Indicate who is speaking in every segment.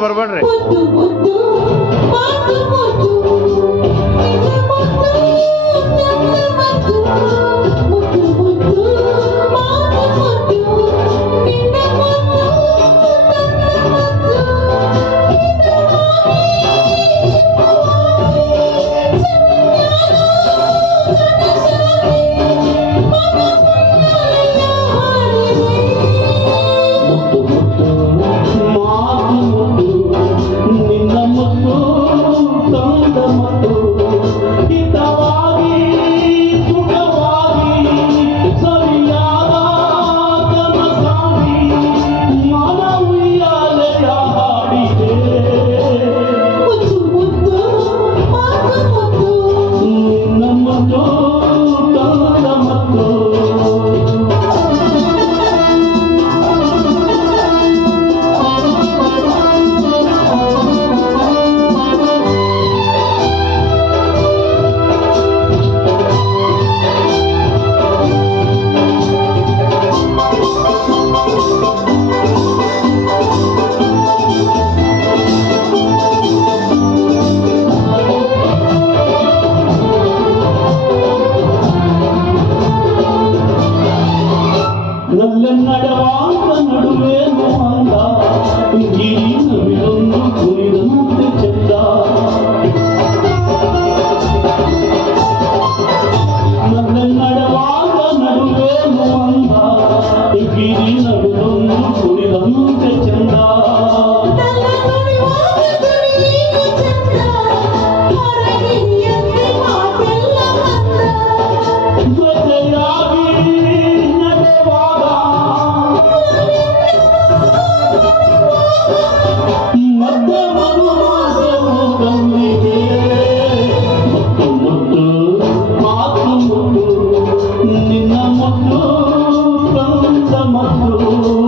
Speaker 1: ಬರ್ಬೇಡ್ರಿ
Speaker 2: കൊല്ലനടവാത്ത നടുവേ മന്ദ ഗിരി നവിലൊന്നു കുരിതമുട്ട് Maklum, sa maklum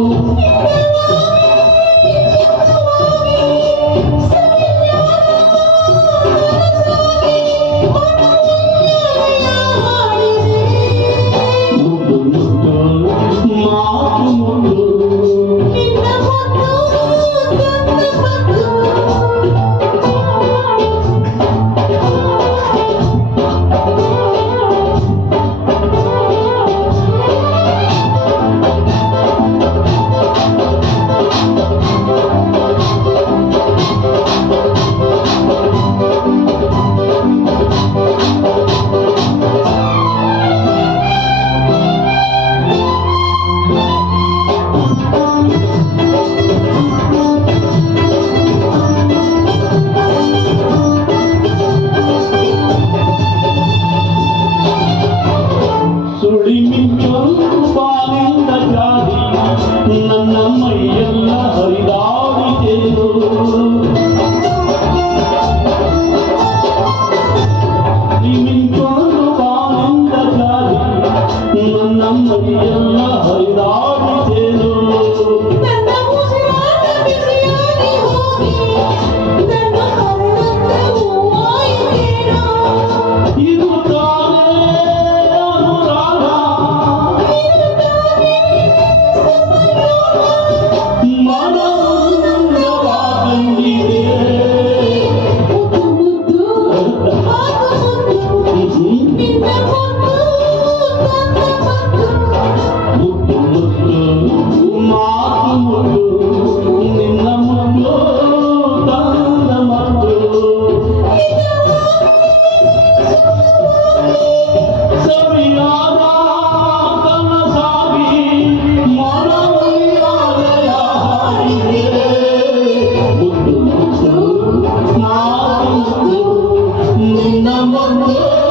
Speaker 2: amor.